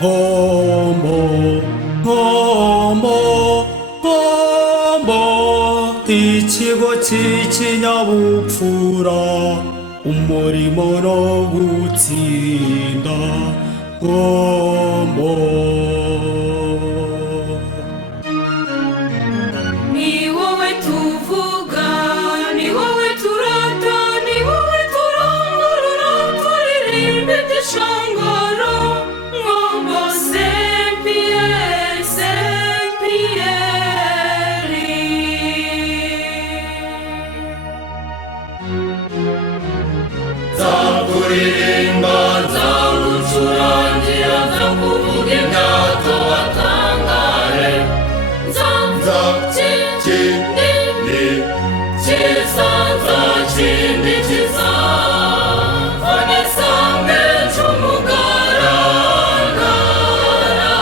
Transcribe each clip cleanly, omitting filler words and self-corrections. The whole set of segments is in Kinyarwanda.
homo, homo, homo. ikigo cy'ikinyabupfura, umurimo no gutsinda. homo. Ni wowe tuvuga, ni wowe turata, ni wowe turangurura, turirimba iby'ishongoro. Ngombo Saint Pierre, Saint Pierre. Nzakuririmba, nzagucurangira, nzakuvuga imyato watangaje. Nzakindi kiza, nzakindi kiza, unisange cy'umugaragara.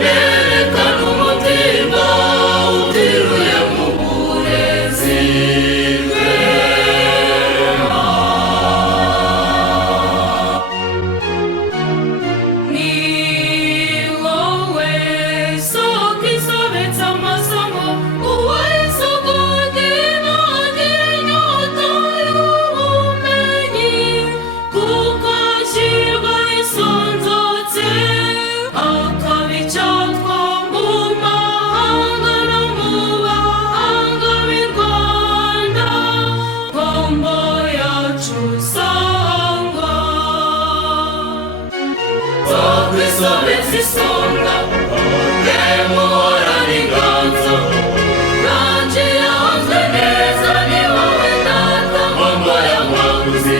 Nerekana umutima utiruye mu burezi bwema. Ni wowe soko isobetse amasomo, uwayisogongeye ntagire inyota y'ubumenyi, kuko ashyirwa isonzotse, akaba icyatwa mu mahanga no mu bahanga b'i Rwanda. Ngombo yacu sangwa, Nzakwisobetse isonga, ngemuhorana inganzo. nanjye yanzwe neza, ni wowe data. Ngombo y'amaguzi,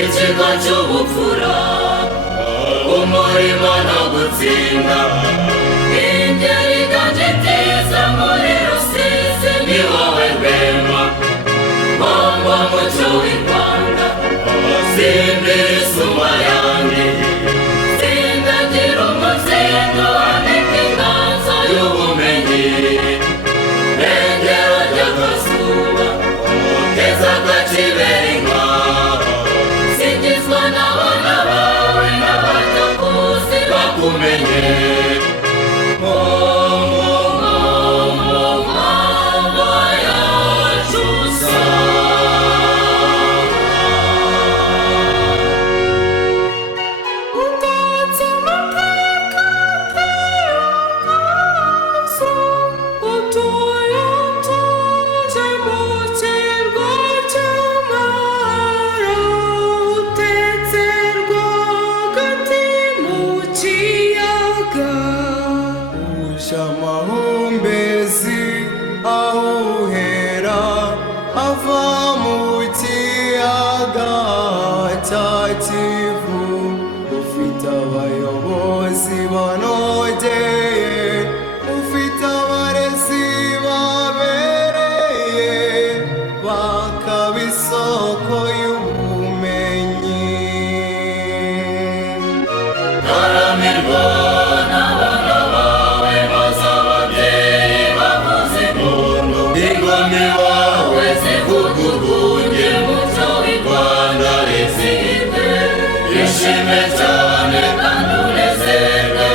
Ikigo cy'ubupfura, umurimo no gutsinda. ingeri iganje byiza muri Rusizi. Ni wowe rwema, Ngombo mucyo w'i Rwanda, simbira isumba yanjye. sindagira umuzingo, andika inganzo Y'ubumenyi, y'urugero ry'akazuba. keza kakibera inka. Singizwa n'abana bawe n'abatakuzi Bakumenye, ngombo yacu utatse amateka y'akaso, utuye utuje mu kirwa cy'amahoro, utetse rwagati mu kiyaga. Usha amahumbezi aho uhera, ava mu kiyaga cya Kivu. Ufite abayobozi banogeye, ufite abarezi babereye, bakaba isoko y'ubumenyi. taramirwa n'abana bawe, maze ababyeyi bavuza impundu. Ingoma iwawe zivuga urwunge, mucyo w'i Rwanda rizihirwe. Ishime cyane kandi unezerwe,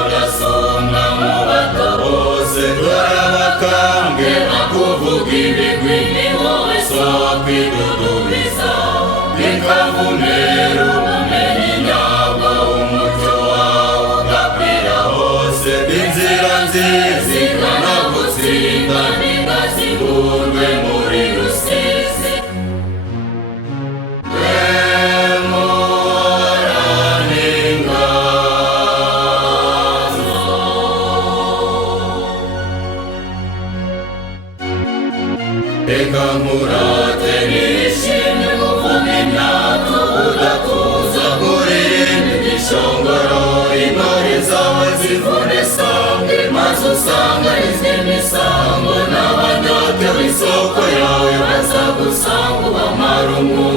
udasumbwa mu bato bose. Dore abakambwe bakuvuga ibigwi, ni wowe soko idudubiza. Bikavumera ubumenyi nyabwo, umucyo wawe ugakwira hose. Inzira nziza igana gutsinda, ntigazihurwe muri Rusizi. Rwemorana inganzo. Reka nkurate nishimye, muvuga imyato udatuza, kuririmba igishongoro. Intore zawe zivune sambwe, maze usanganizwe imisango. N'abanyotewe isoko yawe bazagusanga, ubamara umwuma.